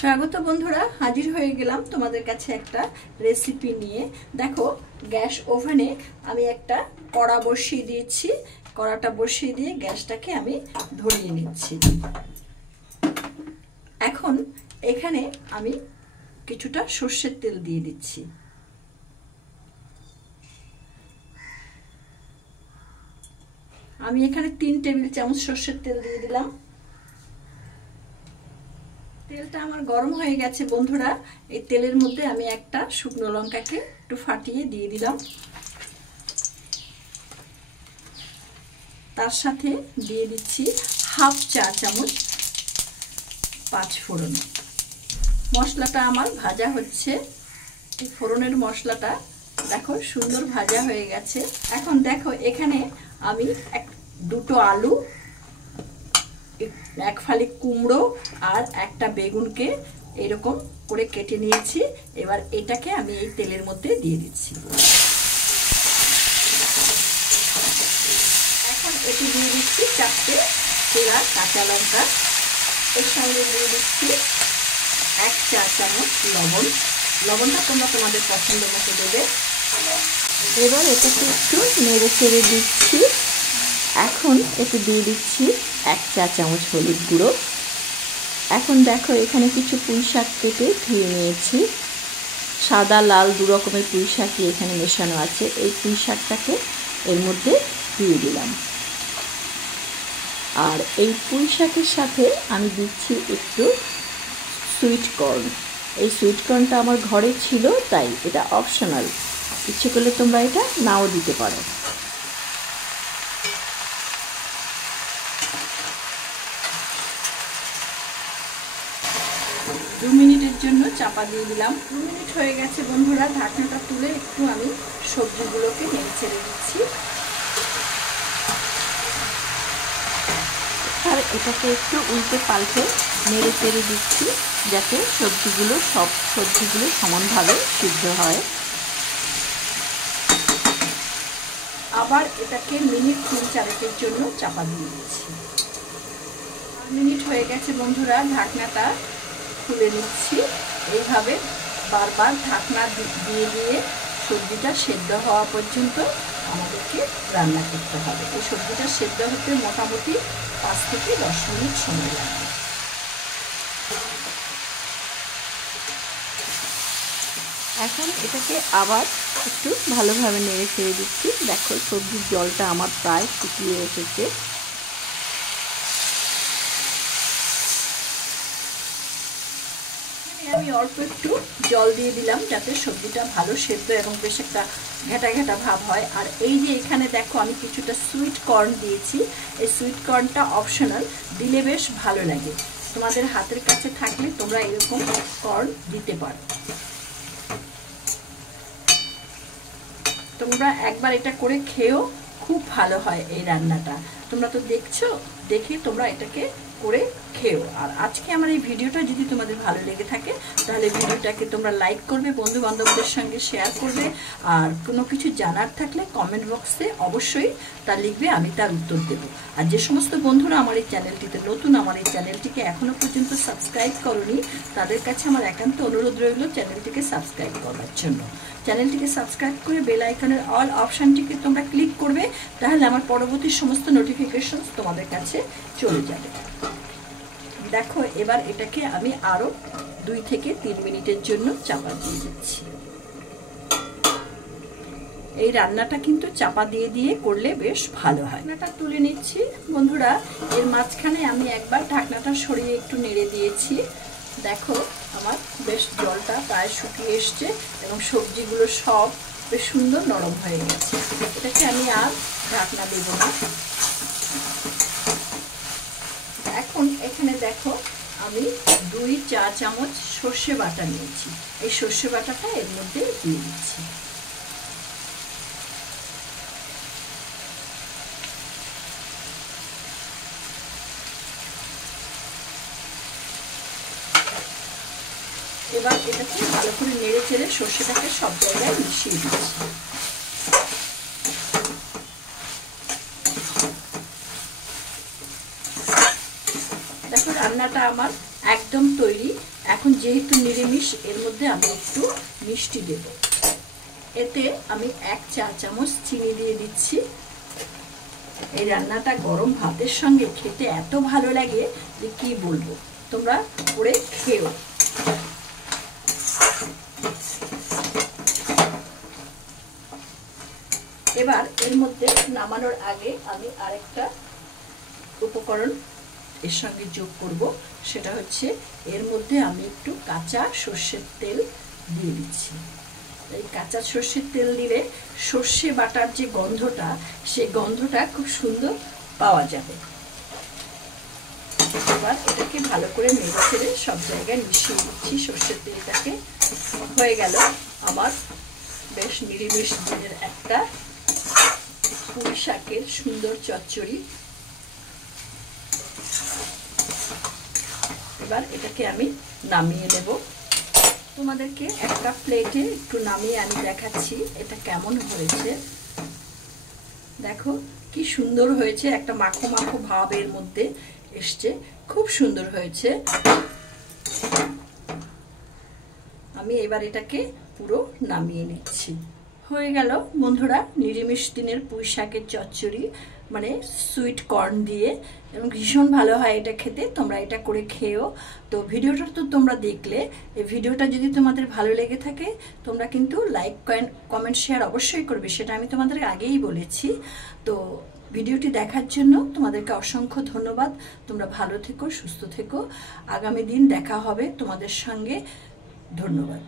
স্বাগত বন্ধুরা, হাজির হয়ে গেলাম তোমাদের কাছে একটা রেসিপি নিয়ে। দেখো, গ্যাস ওভেনে আমি একটা কড়া বসিয়ে দিয়েছি। কড়াটা বসিয়ে দিয়ে গ্যাসটাকে আমি ধরিয়ে নিচ্ছি। এখন এখানে আমি কিছুটা সর্ষের তেল দিয়ে দিচ্ছি। আমি এখানে 3 টেবিল চামচ সর্ষের তেল দিয়ে দিলাম। তেলটা আমার গরম হয়ে গেছে বন্ধুরা। এই তেলের মধ্যে আমি একটা শুকনো লঙ্কাকে একটু ফাটিয়ে দিয়ে দিলাম। তার সাথে দিয়ে দিচ্ছি হাফ চা চামচ 5 ফোড়ন। মশলাটা আমার ভাজা হচ্ছে। এই ফোড়নের মশলাটা দেখো সুন্দর ভাজা হয়ে গেছে। এখন দেখো এখানে আমি দুটো আলু, এক ফালি কুমড়ো আর একটা বেগুনকে এরকম করে কেটে নিয়েছি। এবার এটাকে আমি এই তেলের মধ্যে দিয়ে দিচ্ছি। এখন এটি দিয়ে দিচ্ছি 4টে চেরা কাঁচা লঙ্কা। এর সঙ্গে দিয়ে দিচ্ছি 1 চা চামচ লবণ। লবণটা তোমরা তোমাদের পছন্দ মতো দেবে। এবার এটাকে একটু নেড়ে চেড়ে দিচ্ছি। এখন এতে দিয়ে দিচ্ছি 1 চা চামচ হলুদ গুঁড়ো। এখন দেখো এখানে কিছু পুঁই শাক কেটে ধুয়ে নিয়েছি। সাদা লাল দু রকমের পুঁই শাকই এখানে মেশানো আছে। এই পুঁই শাকটাকে এর মধ্যে দিয়ে দিলাম। আর এই পুঁই শাকের সাথে আমি দিচ্ছি একটু সুইট কর্ন। এই সুইট কর্নটা আমার ঘরে ছিল, তাই এটা অপশনাল। ইচ্ছে করলে তোমরা এটা নাও দিতে পারো। দু মিনিটের জন্য চাপা দিয়ে দিলাম। 2 মিনিট হয়ে গেছে বন্ধুরা। ঢাকনাটা তুলে একটু আমি সবজিগুলোকে নেড়ে ছেড়ে দিচ্ছি। আর এটাকে একটু উল্টে পাল্টে নেড়ে চেড়ে দিচ্ছি, যাতে সব সবজিগুলো সমানভাবে সিদ্ধ হয়। আবার এটাকে মিনিট 3-4 জন্য চাপা দিয়ে দিচ্ছি। 4 মিনিট হয়ে গেছে বন্ধুরা। ঢাকনাটা খুলে নিচ্ছি। এইভাবে বারবার ঢাকনা দিয়ে দিয়ে সবজিটা সেদ্ধ হওয়া পর্যন্ত আমাদেরকে রান্না করতে হবে। এই সবজিটা সেদ্ধ হতে মোটামুটি 5 থেকে 10 মিনিট সময় লাগবে। এখন এটাকে আবার একটু ভালোভাবে নেড়ে ছেড়ে দিচ্ছি। দেখো সবজির জলটা আমার প্রায় শুকিয়ে এসেছে। আমি অল্প একটু জল দিয়ে দিলাম, যাতে সবজিটা ভালো সেদ্ধ এবং বেশ একটা ঘেঁটা ঘেঁটা ভাব হয়। আর এই যে এখানে দেখো আমি কিছুটা সুইট কর্ন দিয়েছি। এই সুইট কর্নটা অপশনাল, দিলে বেশ ভালো লাগে। তোমাদের হাতের কাছে থাকলে তোমরা এরকম কর্ন দিতে পারো। তোমরা একবার এটা করে খেয়েও, খুব ভালো হয় এই রান্নাটা। তোমরা তো দেখছো, দেখে তোমরা এটাকে করে খেও। আর আজকে আমার এই ভিডিওটা যদি তোমাদের ভালো লেগে থাকে, তাহলে ভিডিওটাকে তোমরা লাইক করবে, বন্ধু বান্ধবদের সঙ্গে শেয়ার করবে। আর কোনো কিছু জানার থাকলে কমেন্ট বক্সে অবশ্যই তা লিখবে, আমি তার উত্তর দেবো। আর যে সমস্ত বন্ধুরা আমার এই চ্যানেলটিতে নতুন, আমার এই চ্যানেলটিকে এখনো পর্যন্ত সাবস্ক্রাইব করোনি, তাদের কাছে আমার একান্ত অনুরোধ রইল চ্যানেলটিকে সাবস্ক্রাইব করার জন্য। চ্যানেলটিকে সাবস্ক্রাইব করে বেল আইকনের অল অপশানটিকে তোমরা ক্লিক করবে, তাহলে আমার পরবর্তী সমস্ত নোটিফিকেশনস তোমাদের কাছে চলে যাবে। দেখো এবার এটাকে আমি আরো 2 থেকে 3 মিনিটের জন্য চাপা দিয়ে দিচ্ছি। এই রান্নাটা কিন্তু চাপা দিয়ে দিয়ে করলে বেশ ভালো হয়। ঢাকনাটা তুলে নিচ্ছি বন্ধুরা। এর মাঝখানে আমি একবার ঢাকনাটা সরিয়ে একটু নেড়ে দিয়েছি। দেখো আমার বেশ জলটা প্রায় শুকিয়ে এসছে এবং সবজিগুলো সব বেশ সুন্দর নরম হয়ে গেছে। এটাকে আমি আর ঢাকনা দেব না। এখন এখানে দেখো আমি 2 চা চামচ সর্ষে বাটা নিয়েছি। এই সর্ষে বাটাটা এর মধ্যে দিয়ে দিচ্ছি। এবার এটাকে ভালো করে নেড়ে চেড়ে সর্ষেটাকে সব জায়গায় মিশিয়ে দিচ্ছি। দেখো রান্নাটা আমার একদম তৈরি। এখন যেহেতু নিরামিষ, এর মধ্যে আমি একটু মিষ্টি দেব। এতে আমি 1 চা চামচ চিনি দিয়ে দিচ্ছি। এই রান্নাটা গরম ভাতের সঙ্গে খেতে এত ভালো লাগে যে কি বলবো, তোমরা করে খেও। এবার এর মধ্যে নামানোর আগে আমি আরেকটা উপকরণ এর সঙ্গে যোগ করব, সেটা হচ্ছে এর মধ্যে আমি একটু কাঁচা সর্ষের তেল দিয়ে দিচ্ছি। এই কাঁচা সর্ষের তেল দিলে সর্ষে বাটার যে গন্ধটা, সেই গন্ধটা খুব সুন্দর পাওয়া যাবে। এবার এটাকে ভালো করে নেড়ে চেড়ে সব জায়গায় মিশিয়ে দিচ্ছি সর্ষের তেলটাকে। হয়ে গেল আমার বেশ নিরামিষ দিনের একটা পুঁই শাকের সুন্দর চচ্চড়ি। এবার এটাকে আমি নামিয়ে নেব। তোমাদেরকে একটা প্লেটে একটু নামিয়ে আমি দেখাচ্ছি এটা কেমন হয়েছে। দেখো কি সুন্দর হয়েছে, একটা মাখো মাখো ভাব এর মধ্যে এসছে, খুব সুন্দর হয়েছে। আমি এবার এটাকে পুরো নামিয়ে নিচ্ছি। হয়ে গেল বন্ধুরা নিরামিষ দিনের পুঁই শাকের চচ্চড়ি, মানে সুইট কর্ন দিয়ে, এবং ভীষণ ভালো হয় এটা খেতে। তোমরা এটা করে খেও। তো ভিডিওটা তো তোমরা দেখলে, এই ভিডিওটা যদি তোমাদের ভালো লেগে থাকে তোমরা কিন্তু লাইক কমেন্ট শেয়ার অবশ্যই করবে, সেটা আমি তোমাদের আগেই বলেছি। তো ভিডিওটি দেখার জন্য তোমাদেরকে অসংখ্য ধন্যবাদ। তোমরা ভালো থেকো, সুস্থ থেকো। আগামী দিন দেখা হবে তোমাদের সঙ্গে। ধন্যবাদ।